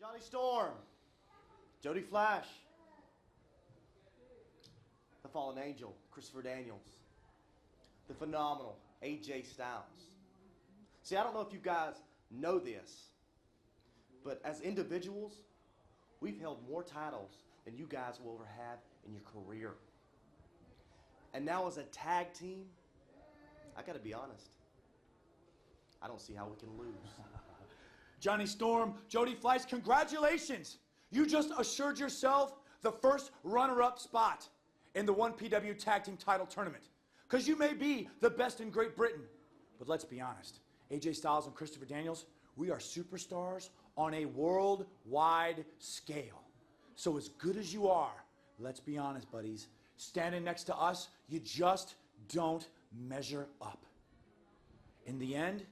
Johnny Storm, Jody Fleisch, the fallen angel, Christopher Daniels, the phenomenal AJ Styles. See, I don't know if you guys know this, but as individuals, we've held more titles than you guys will ever have in your career. And now as a tag team, I gotta be honest, I don't see how we can lose. Johnny Storm, Jody Fleisch, congratulations! You just assured yourself the first runner-up spot in the 1PW Tag Team Title Tournament. Because you may be the best in Great Britain. But let's be honest, AJ Styles and Christopher Daniels, we are superstars on a worldwide scale. So as good as you are, let's be honest, buddies, standing next to us, you just don't measure up. In the end,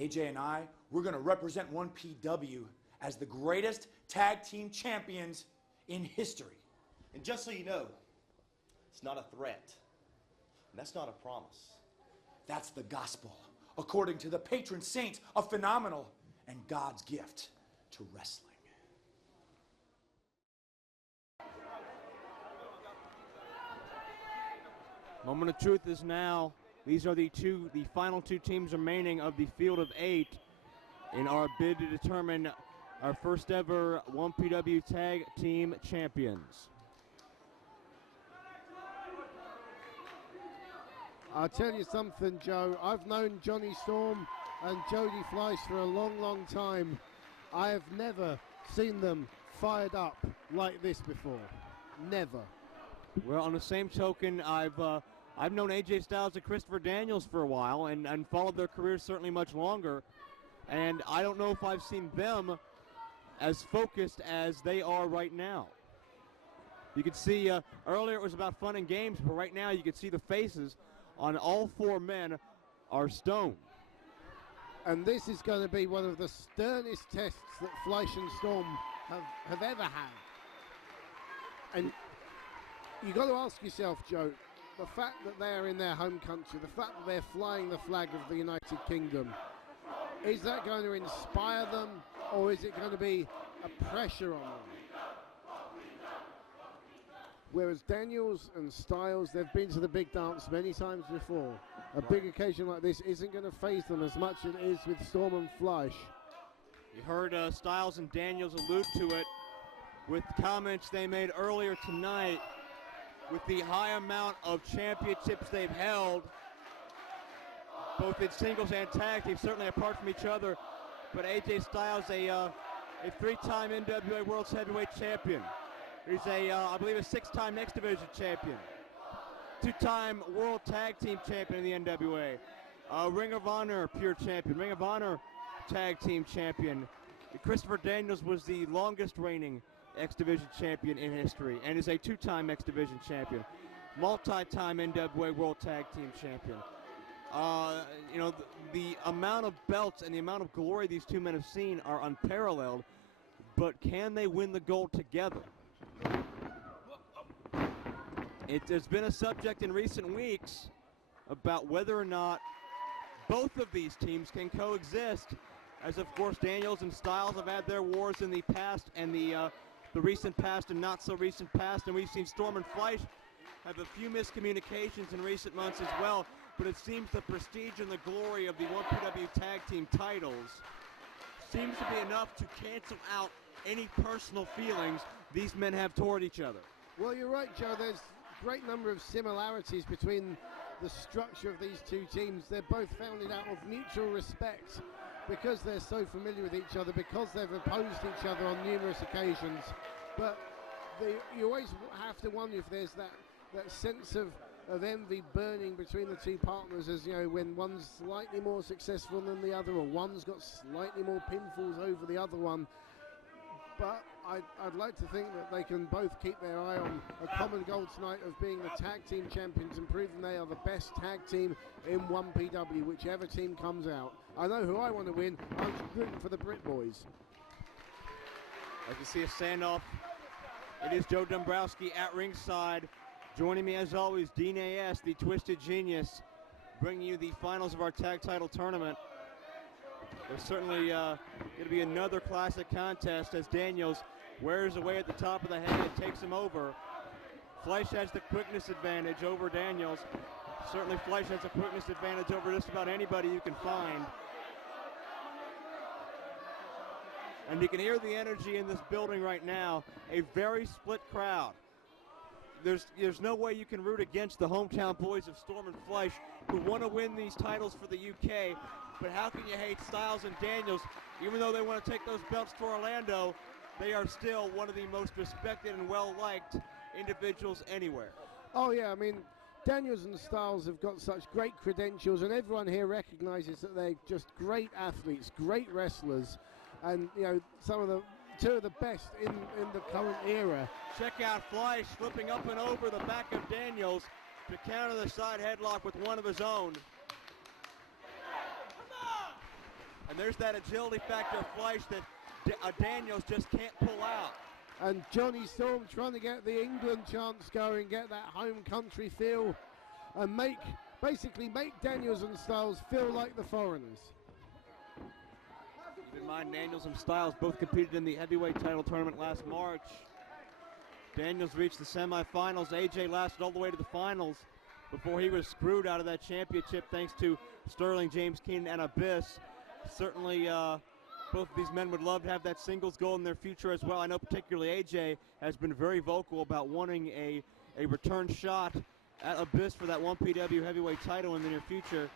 AJ and I, we're going to represent 1PW as the greatest tag team champions in history. And just so you know, it's not a threat. And that's not a promise. That's the gospel, according to the patron saint of phenomenal and God's gift to wrestling. Moment of truth is now. These are the final two teams remaining of the field of 8 in our bid to determine our first ever 1PW Tag Team Champions. I'll tell you something, Joe. I've known Johnny Storm and Jody Fleisch for a long, long time. I have never seen them fired up like this before. Never. Well, on the same token, I've known AJ Styles and Christopher Daniels for a while and followed their careers certainly much longer. And I don't know if I've seen them as focused as they are right now. You could see earlier it was about fun and games, but right now you can see the faces on all 4 men are stone. And this is going to be one of the sternest tests that Fleisch and Storm have ever had. And you've got to ask yourself, Joe, the fact that they're in their home country, the fact that they're flying the flag of the United Kingdom, is that going to inspire them, or is it going to be a pressure on them? Whereas Daniels and Styles, they've been to the big dance many times before. A big occasion like this isn't going to faze them as much as it is with Storm and Fleisch. You heard Styles and Daniels allude to it with comments they made earlier tonight. With the high amount of championships they've held, both in singles and tag teams, certainly apart from each other. But AJ Styles, a 3-time NWA World Heavyweight Champion. He's I believe, a 6-time X Division Champion. 2-time World Tag Team Champion in the NWA. Ring of Honor Pure Champion. Ring of Honor Tag Team Champion. Christopher Daniels was the longest reigning X Division Champion in history and is a 2-time X Division Champion. Multi-time NWA World Tag Team Champion. You know, the amount of belts and the amount of glory these 2 men have seen are unparalleled, but can they win the gold together? There's been a subject in recent weeks about whether or not both of these teams can coexist, as of course Daniels and Styles have had their wars in the past and the recent past and not so recent past, and we've seen Storm and Fleisch have a few miscommunications in recent months as well, but it seems the prestige and the glory of the 1PW Tag Team titles seems to be enough to cancel out any personal feelings these men have toward each other. Well, you're right, Joe. There's a great number of similarities between the structure of these 2 teams. They're both founded out of mutual respect because they're so familiar with each other, because they've opposed each other on numerous occasions. But you always have to wonder if there's that sense of envy burning between the 2 partners, as you know, when one's slightly more successful than the other, or one's got slightly more pinfalls over the other one. But I'd like to think that they can both keep their eye on a common goal tonight of being the tag team champions and proving they are the best tag team in 1PW, whichever team comes out. I know who I want to win. I'm rooting for the Brit Boys. As you see a standoff, it is Joe Dombrowski at ringside. Joining me as always, Dean A.S., the Twisted Genius, bringing you the finals of our tag title tournament. There's certainly Going to be another classic contest as Daniels wears away at the top of the head and takes him over. Fleisch has the quickness advantage over Daniels. Certainly Fleisch has a quickness advantage over just about anybody you can find. And you can hear the energy in this building right now. A very split crowd. There's no way you can root against the hometown boys of Storm and Fleisch who want to win these titles for the UK. But how can you hate Styles and Daniels? Even though they want to take those belts to Orlando, they are still one of the most respected and well-liked individuals anywhere. Oh yeah, I mean, Daniels and Styles have got such great credentials, and everyone here recognizes that they're just great athletes, great wrestlers, and you know, two of the best in the current era. Check out Fleisch slipping up and over the back of Daniels to counter the side headlock with one of his own. And there's that agility factor of Fleisch that Daniels just can't pull out. And Jonny Storm trying to get the England chants going, get that home country feel, and basically make Daniels and Styles feel like the foreigners. Keep in mind, Daniels and Styles both competed in the heavyweight title tournament last March. Daniels reached the semifinals. AJ lasted all the way to the finals before he was screwed out of that championship thanks to Sterling, James Keenan, and Abyss. Certainly, both of these men would love to have that singles goal in their future as well. I know particularly AJ has been very vocal about wanting a return shot at Abyss for that 1PW heavyweight title in the near future.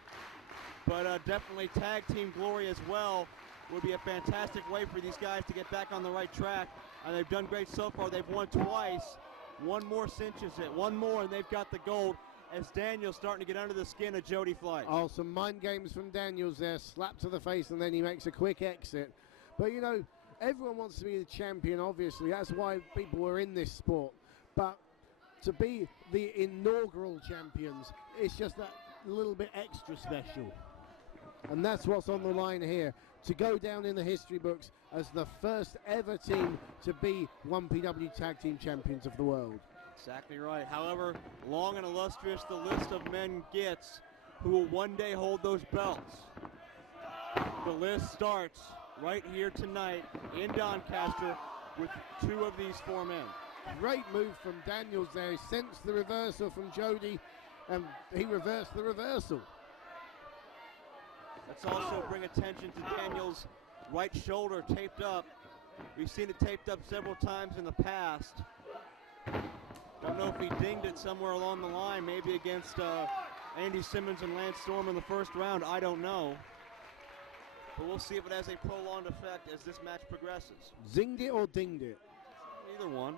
But definitely tag team glory as well would be a fantastic way for these guys to get back on the right track. And they've done great so far. They've won twice. One more cinches it. One more and they've got the gold, as Daniels starting to get under the skin of Jody Fleisch. Oh, some mind games from Daniels there. Slap to the face and then he makes a quick exit. But you know, everyone wants to be the champion, obviously. That's why people are in this sport. But to be the inaugural champions, it's just that little bit extra special. And that's what's on the line here. To go down in the history books as the first ever team to be 1PW Tag Team Champions of the world. Exactly right. However long and illustrious the list of men gets who will one day hold those belts, the list starts right here tonight in Doncaster with two of these four men. Great move from Daniels there. He sensed the reversal from Jody and he reversed the reversal. Let's also bring attention to Daniels' right shoulder taped up. We've seen it taped up several times in the past. Don't know if he dinged it somewhere along the line, maybe against Andy Simmons and Lance Storm in the first round. I don't know. But we'll see if it has a prolonged effect as this match progresses. Zinged it or dinged it? Either one.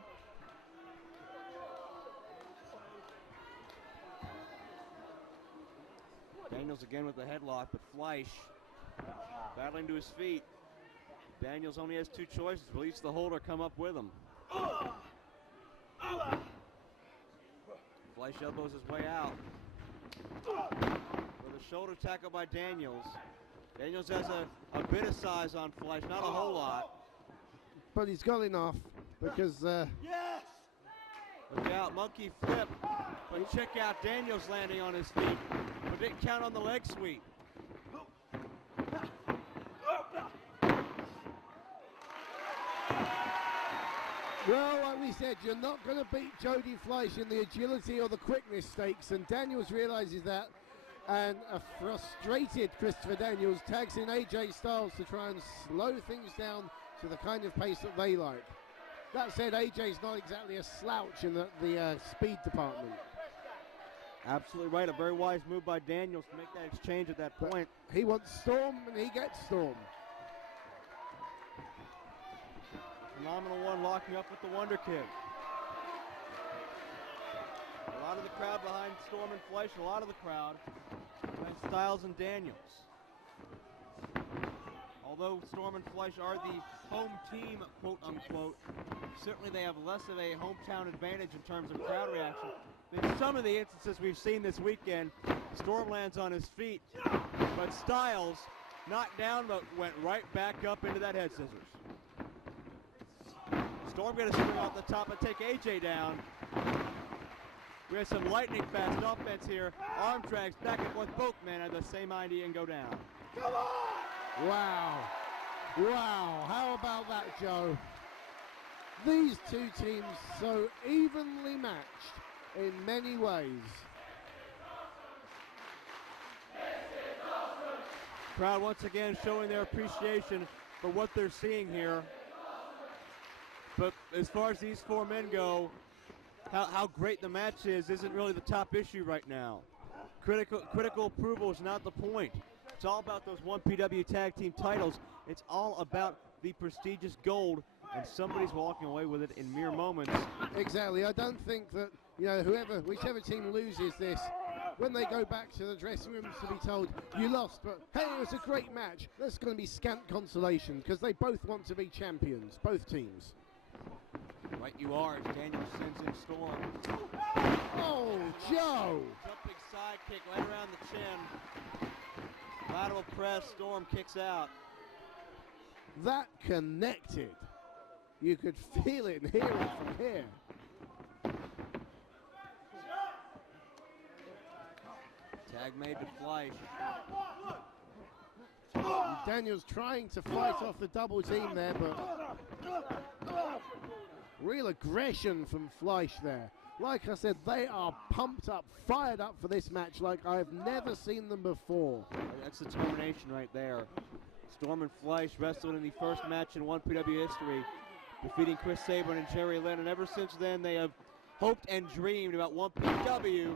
Daniels again with the headlock, but Fleisch battling to his feet. Daniels only has two choices. Release the hold or come up with him. Fleisch elbows his way out. With a shoulder tackle by Daniels. Daniels has a bit of size on Fleisch, not a whole lot. But he's got enough because... Yes! Look out, monkey flip. But check out Daniels landing on his feet. But didn't count on the leg sweep. Well, like we said, you're not going to beat Jody Fleisch in the agility or the quickness stakes, and Daniels realizes that, and a frustrated Christopher Daniels tags in AJ Styles to try and slow things down to the kind of pace that they like. That said, AJ's not exactly a slouch in the speed department. Absolutely right, a very wise move by Daniels to make that exchange at that point. But he wants Storm, and he gets Storm. Phenomenal one locking up with the Wonderkid. A lot of the crowd behind Storm and Fleisch, a lot of the crowd behind Styles and Daniels. Although Storm and Fleisch are the home team, quote unquote, certainly they have less of a hometown advantage in terms of crowd reaction. In some of the instances we've seen this weekend, Storm lands on his feet, but Styles knocked down but went right back up into that head scissors. Storm going to swing off the top and take AJ down. We have some lightning fast offense here. Arm drags back and forth. Both men have the same idea and go down. Come on! Wow. Wow, how about that, Joe? These two teams so evenly matched in many ways. Crowd once again showing their appreciation for what they're seeing here. But as far as these four men go, how great the match is isn't really the top issue right now. Critical approval is not the point. It's all about those 1PW tag team titles. It's all about the prestigious gold, and somebody's walking away with it in mere moments. Exactly. I don't think that, whichever team loses this, when they go back to the dressing rooms to be told, you lost, but hey, it was a great match, that's going to be scant consolation, because they both want to be champions, both teams. Right you are, as Daniel sends in Storm. Oh, Joe! Jumping side kick right around the chin. Lateral press, Storm kicks out. That connected. You could feel it and hear it from here. Tag made to Fleisch. Daniel's trying to fight off the double team there, but real aggression from Fleisch there. Like I said, they are pumped up, fired up for this match like I've never seen them before. That's determination right there. Storm and Fleisch wrestled in the first match in 1PW history, defeating Chris Sabin and Jerry Lynn, and ever since then they have hoped and dreamed about 1PW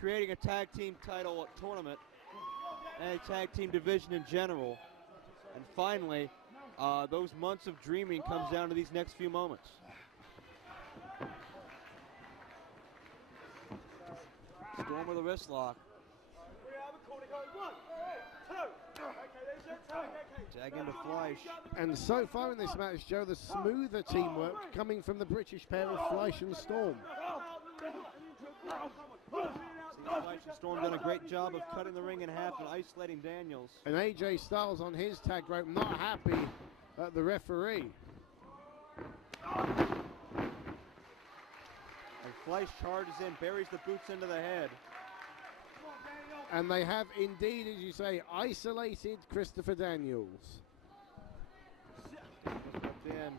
creating a tag team title tournament and a tag team division in general. And finally, those months of dreaming comes down to these next few moments. Storm with a wrist lock. Tag into Fleisch. And so far in this match, Joe, the smoother teamwork coming from the British pair of Fleisch and Storm. Fleisch and Storm done a great job of cutting the ring in half and isolating Daniels. And AJ Styles on his tag rope, not happy at the referee. And Fleisch charges in, buries the boots into the head. And they have indeed, as you say, isolated Christopher Daniels. Slipped in.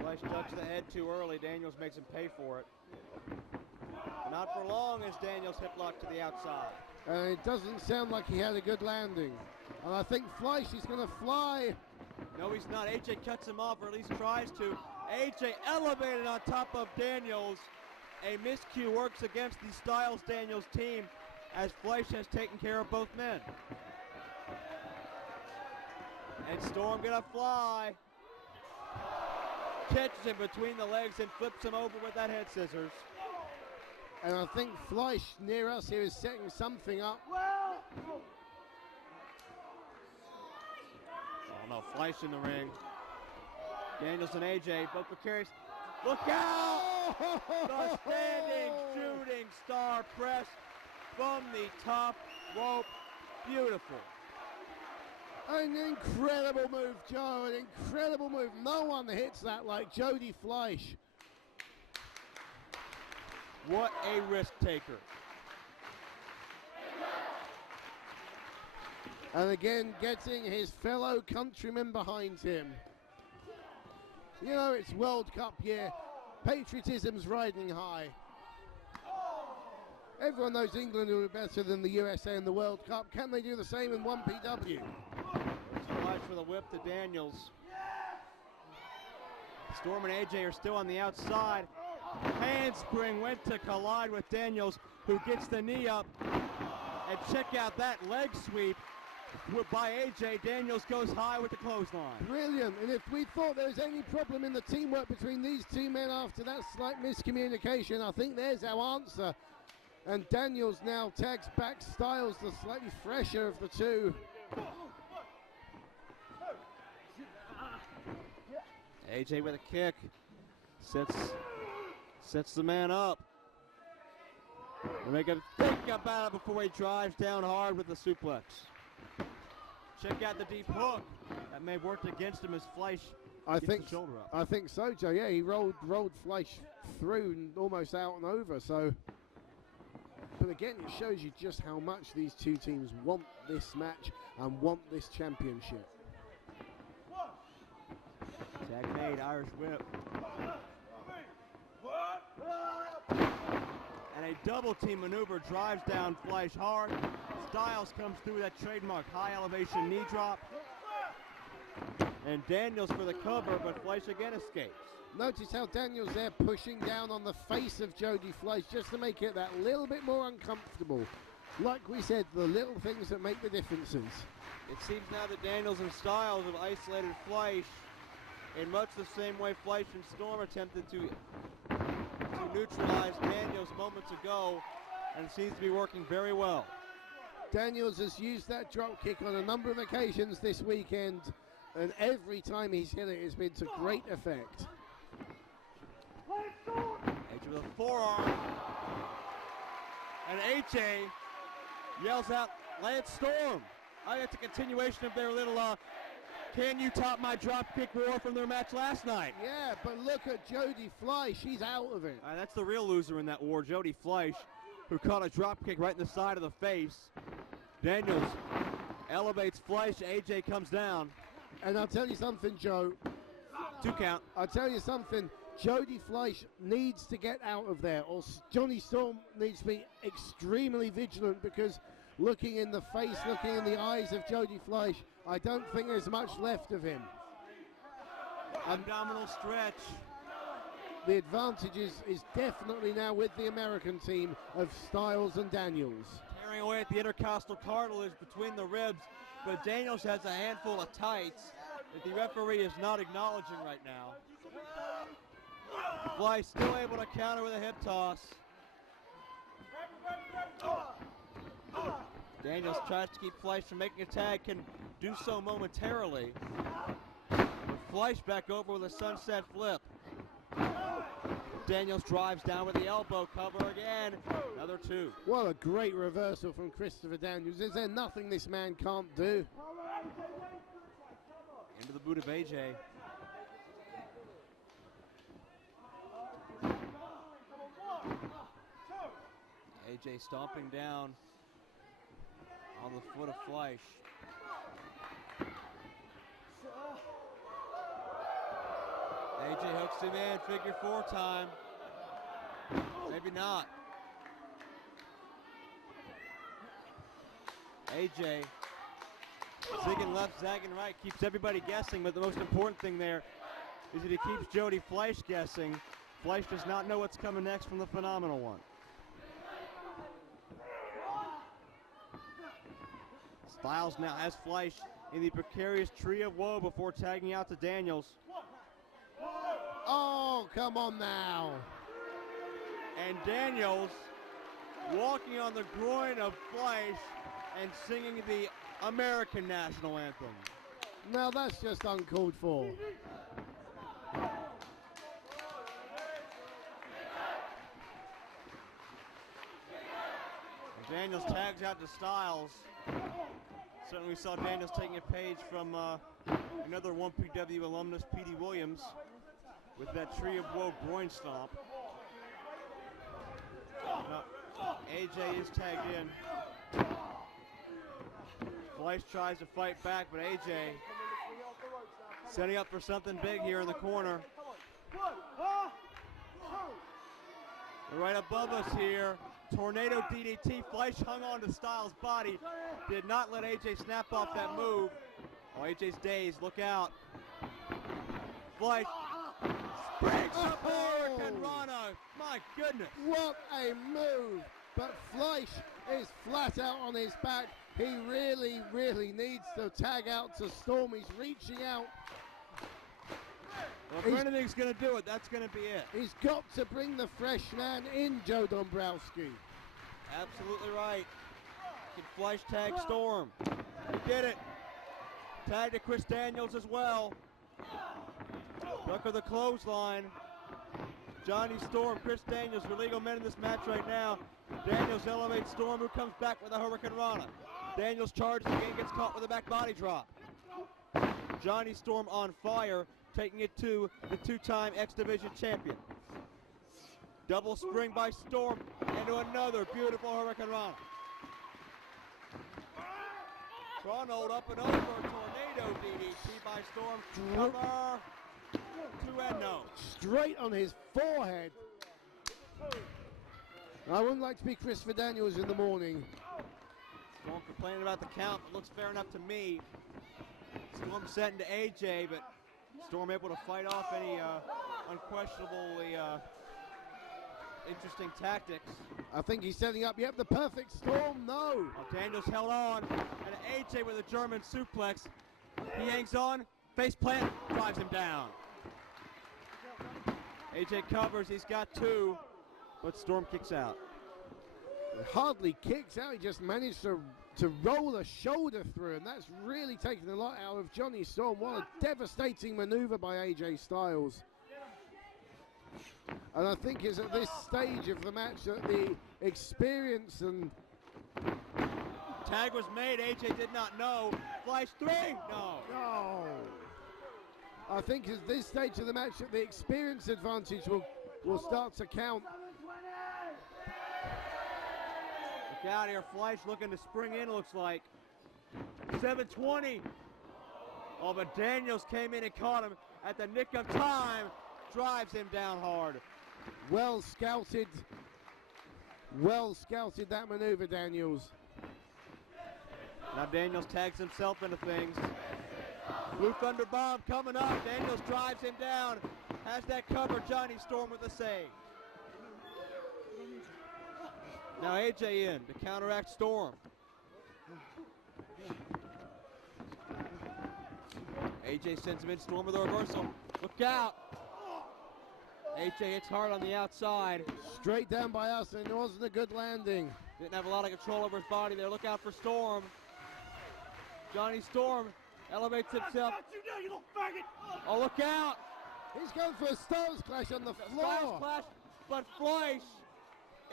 Fleisch touched the head too early. Daniels makes him pay for it. Not for long as Daniels hip lock to the outside. And it doesn't sound like he had a good landing. And I think Fleisch is going to fly. No, he's not. AJ cuts him off, or at least tries to. AJ elevated on top of Daniels. A miscue works against the Styles-Daniels team as Fleisch has taken care of both men. And Storm gonna fly. Catches him between the legs and flips him over with that head scissors. And I think Fleisch near us here is setting something up. Oh no, Fleisch in the ring. Daniels and AJ both precarious. Look out! The standing shooting star press from the top rope. Beautiful. An incredible move, Joe, an incredible move. No one hits that like Jody Fleisch. What a risk taker. And again, getting his fellow countrymen behind him. You know, it's World Cup year. Patriotism's riding high. Everyone knows England will be better than the USA in the World Cup. Can they do the same in 1PW? Fleisch with a whip to Daniels. Storm and AJ are still on the outside. Handspring went to collide with Daniels, who gets the knee up. And check out that leg sweep by AJ. Daniels goes high with the clothesline. Brilliant. And if we thought there was any problem in the teamwork between these two men after that slight miscommunication, I think there's our answer. And Daniels now tags back Styles, the slightly fresher of the two. AJ with a kick. Sets the man up. Make him think about it before he drives down hard with the suplex. Check out the deep hook. That may have worked against him as Fleisch gets the shoulder up. I think so, Joe. Yeah, he rolled Fleisch through and almost out and over. So, but again, it shows you just how much these two teams want this match and want this championship. made, Irish whip. And a double team maneuver drives down Fleisch hard. Styles comes through that trademark high elevation knee drop. And Daniels for the cover, but Fleisch again escapes. Notice how Daniels there pushing down on the face of Jody Fleisch just to make it that little bit more uncomfortable. Like we said, the little things that make the differences. It seems now that Daniels and Styles have isolated Fleisch in much the same way Fleisch and Storm attempted to neutralize Daniels moments ago, and it seems to be working very well. Daniels has used that drop kick on a number of occasions this weekend, and every time he's hit it, it's been to great effect. AJ with a forearm, and AJ yells out, "Lance Storm!" I think it's a continuation of their little "Can you top my drop kick war" from their match last night. Yeah, but look at Jody Fleisch, he's out of it. That's the real loser in that war, Jody Fleisch, who caught a drop kick right in the side of the face. Daniels elevates Fleisch, AJ comes down. And I'll tell you something, Joe. 2 count. I'll tell you something, Jody Fleisch needs to get out of there, or Johnny Storm needs to be extremely vigilant, because looking in the face, looking in the eyes of Jody Fleisch, I don't think there's much left of him. Abdominal stretch. The advantage is definitely now with the American team of Styles and Daniels. Tearing away at the intercostal cartilage between the ribs, but Daniels has a handful of tights that the referee is not acknowledging right now. Fleisch still able to counter with a hip toss. Daniels tries to keep Fleisch from making a tag, can do so momentarily. Fleisch back over with a sunset flip. Daniels drives down with the elbow cover again. Another 2. What a great reversal from Christopher Daniels. Is there nothing this man can't do? Into the boot of AJ. AJ stomping down on the foot of Fleisch. AJ hooks him in, figure 4 time. Maybe not. AJ zigging left, zagging right, keeps everybody guessing, but the most important thing there is that he keeps Jody Fleisch guessing. Fleisch does not know what's coming next from the Phenomenal One. Styles now has Fleisch in the precarious tree of woe before tagging out to Daniels. Oh, come on now. And Daniels walking on the groin of Fleisch and singing the American national anthem. Now that's just uncalled for. And Daniels tags out to Styles. Certainly we saw Daniels taking a page from another 1PW alumnus, P.D. Williams, with that tree of woe groin stomp. AJ is tagged in. Fleisch tries to fight back, but AJ setting up for something big here in the corner. Right above us here, tornado DDT. Fleisch hung on to Styles' body, did not let AJ snap off that move. Oh, AJ's dazed, look out. Fleisch breaks up Hurricane Rana. My goodness. What a move. But Fleisch is flat out on his back. He really, really needs to tag out to Storm. He's reaching out. Well, if anything's going to do it, that's going to be it. He's got to bring the fresh man in, Joe Dombrowski. Absolutely right. Can Fleisch tag Storm. He did it. Tag to Chris Daniels as well. Look at the clothesline. Johnny Storm, Chris Daniels, your legal men in this match right now. Daniels elevates Storm, who comes back with a Hurricane Rana. Daniels charges again, gets caught with a back body drop. Johnny Storm on fire, taking it to the 2-time X Division champion. Double spring by Storm into another beautiful Hurricane Rana. Ronald up and over, tornado DDT by Storm. Cover. straight on his forehead. I wouldn't like to be Christopher Daniels in the morning. Storm complaining about the count. It looks fair enough to me. Storm setting to AJ, but Storm able to fight off any unquestionably interesting tactics. I think he's setting up, yep, the perfect Storm, no. Well, Daniels held on, and AJ with a German suplex. He hangs on, face plant, drives him down. AJ covers, he's got 2, but Storm kicks out. He hardly kicks out, he just managed to roll a shoulder through, and that's really taken a lot out of Johnny Storm. What a devastating maneuver by AJ Styles. And I think it's at this stage of the match that the experience and... Tag was made, AJ did not know. Fleisch 3, no. No. I think at this stage of the match that the experience advantage will start to count. Look out here, Fleisch looking to spring in, looks like. 7:20. Oh, but Daniels came in and caught him at the nick of time. Drives him down hard. Well scouted that maneuver, Daniels. Now Daniels tags himself into things. Blue Thunder Bomb coming up. Daniels drives him down. Has that cover. Johnny Storm with the save. Now AJ in to counteract Storm. AJ sends him in. Storm with a reversal. Look out. AJ hits hard on the outside. Straight down by us, and it wasn't a good landing. Didn't have a lot of control over his body there. Look out for Storm. Johnny Storm elevates himself. Oh, look out. He's going for a Styles Clash on the floor. Styles Clash, but Fleisch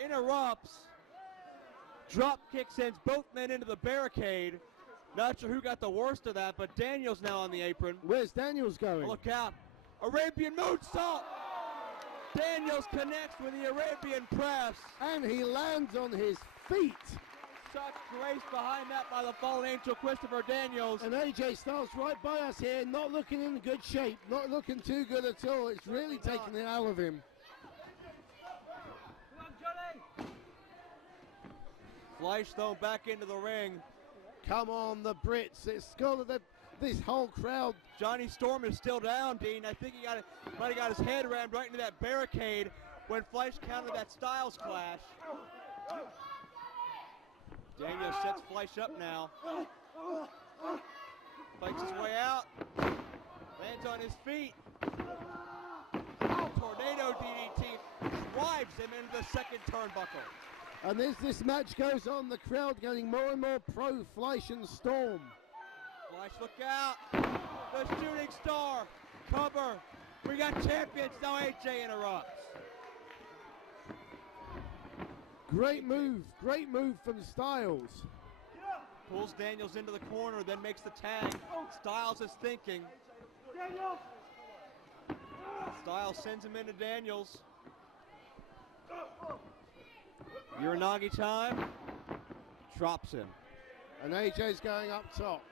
interrupts. Drop kick sends both men into the barricade. Not sure who got the worst of that, but Daniels now on the apron. Where's Daniels going? Oh, look out. Arabian moonsault. Daniels connects with the Arabian press. And he lands on his feet. Such grace behind that by the fallen angel Christopher Daniels. And AJ Styles right by us here, not looking in good shape, not looking too good at all. It's really taking it out of him. Fleisch thrown back into the ring. Come on, the Brits. It's got this whole crowd. Johnny Storm is still down, Dean. I think he might have got his head rammed right into that barricade when Fleisch countered that Styles Clash. Daniels sets Fleisch up now. Fights his way out. Lands on his feet. Tornado DDT drives him into the second turnbuckle. And as this match goes on, the crowd getting more and more pro Fleisch and Storm. Fleisch, look out. The shooting star. Cover. We got champions. Now AJ interrupts. Great move from Styles. Pulls Daniels into the corner, then makes the tag. Styles is thinking. Styles sends him into Daniels. Uranagi time. Drops him. And AJ's going up top.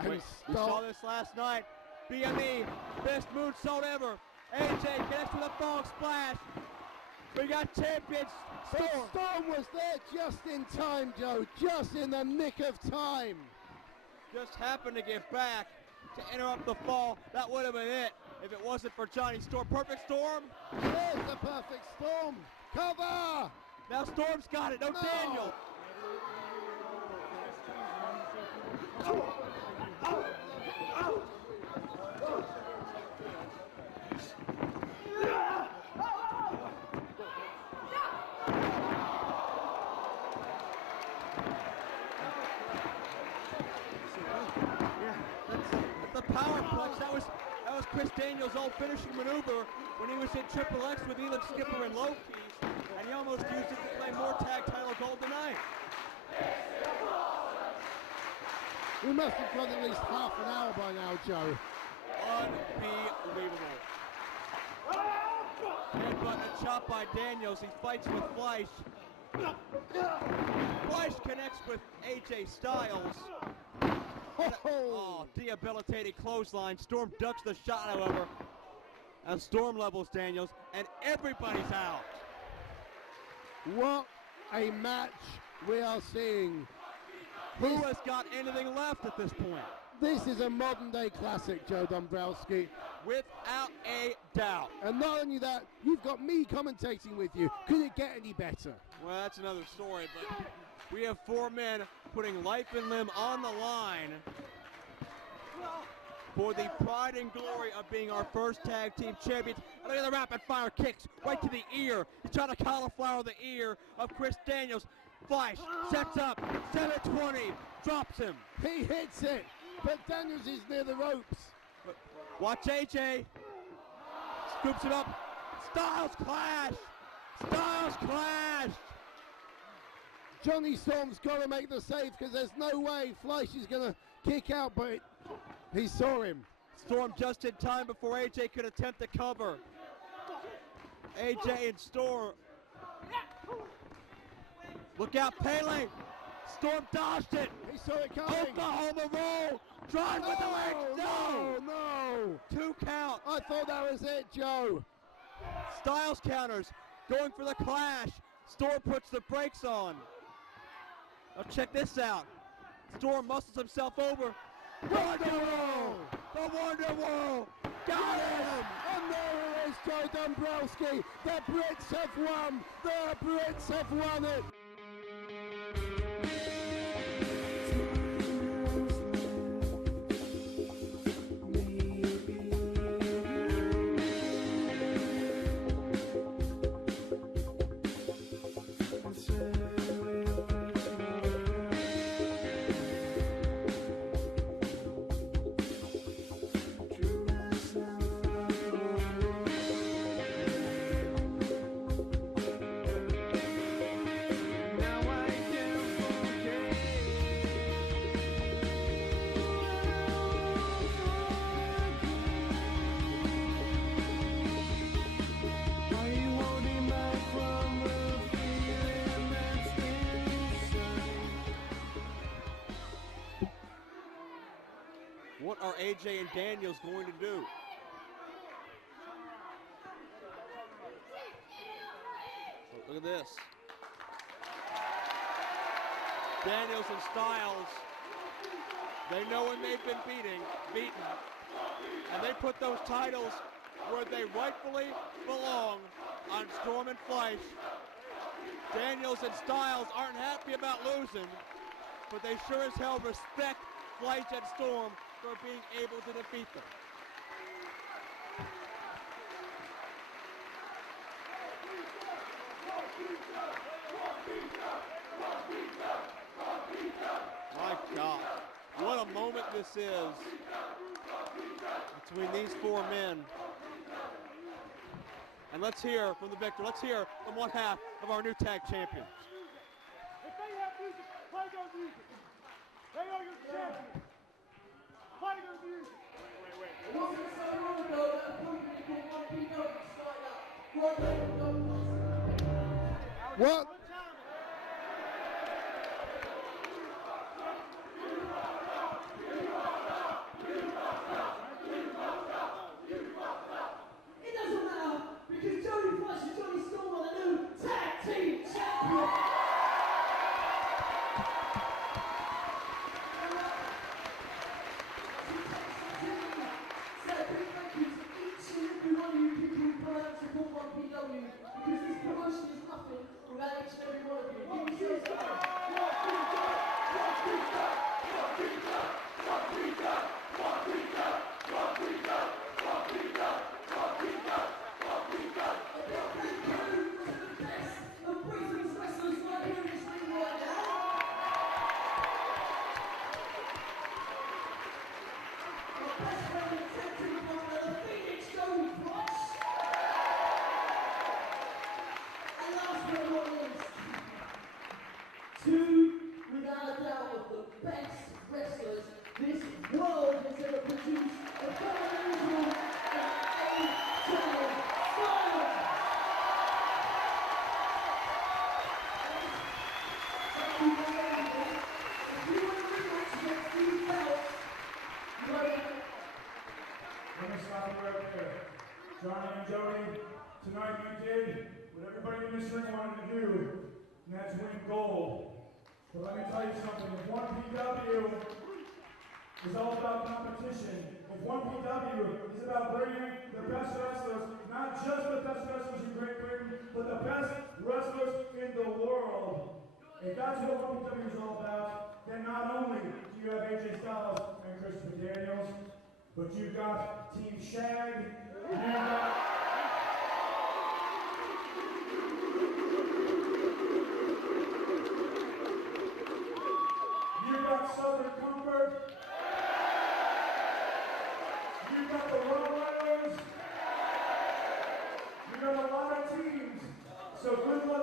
And We saw this last night. BME, best moonsault ever. AJ connects with a frog splash. We got champions. Storm was there just in time, Joe. Just in the nick of time. Just happened to get back to interrupt the fall. That would have been it if it wasn't for Johnny Storm. Perfect Storm. There's the perfect Storm. Cover. Now Storm's got it. No, Daniel. The power punch, that was Chris Daniels' old finishing maneuver when he was in Triple X with Elon Skipper and Low Keys, and he almost used it to claim more tag title gold tonight. We must have gone at least half an hour by now, Joe. Unbelievable. Headbutt and a chop by Daniels. He fights with Fleisch. Fleisch connects with AJ Styles. Oh, debilitating clothesline. Storm ducks the shot, however. as Storm levels Daniels, and everybody's out. What a match we are seeing. Who has got anything left at this point? This is a modern day classic, Joe Dombrowski. Without a doubt. And not only that, you've got me commentating with you. Could it get any better? Well, that's another story, but we have 4 men putting life and limb on the line for the pride and glory of being our first tag team champions. And look at the rapid fire kicks right to the ear. He's trying to cauliflower the ear of Chris Daniels. Fleisch sets up, 720, drops him. He hits it, but Daniels is near the ropes. Watch AJ. Scoops it up. Styles clash. Styles clash. Jonny Storm's got to make the save because there's no way Fleisch is going to kick out, but he saw him. Storm just in time before AJ could attempt to cover. AJ and Storm. Look out, Pele. Storm dodged it. He saw it coming. Oklahoma roll. Drive with the legs. No. 2 count. I thought that was it, Joe. Styles counters. Going for the clash. Storm puts the brakes on. Now check this out. Storm muscles himself over. Wonder Wall! The Wonder Wall! Got him! And there it is, Joe Dombrowski. The Brits have won. The Brits have won it. What are AJ and Daniels going to do? Look at this. Daniels and Styles, they know when they've been beaten, and they put those titles where they rightfully belong on Storm and Fleisch. Daniels and Styles aren't happy about losing, but they sure as hell respect Fleisch and Storm for being able to defeat them. My God, what a moment this is between these 4 men. And let's hear from the victor. Let's hear from one half of our new tag champions. If they have music, play their music. They are your champions. Play their music. Wait. It wasn't so long ago that a company called Wonderkid started up. What? It doesn't matter because Jody Fleisch and Jonny Storm are the new tag team champions. So a big thank you to each and every one of you people who come out to support 1PW because this promotion is nothing without each and every one of you. Give yourselves a hand. Jonny and Jody, tonight you did what everybody in this ring wanted to do, and that's win gold. But let me tell you something, if 1PW is all about competition, if 1PW is about bringing the best wrestlers, not just the best wrestlers in Great Britain, but the best wrestlers in the world, if that's what 1PW is all about, then not only do you have AJ Styles and Christopher Daniels, but you've got Team Shag, you've got Southern Comfort, you've got the Rottweilers, you've got a lot of teams, so good luck.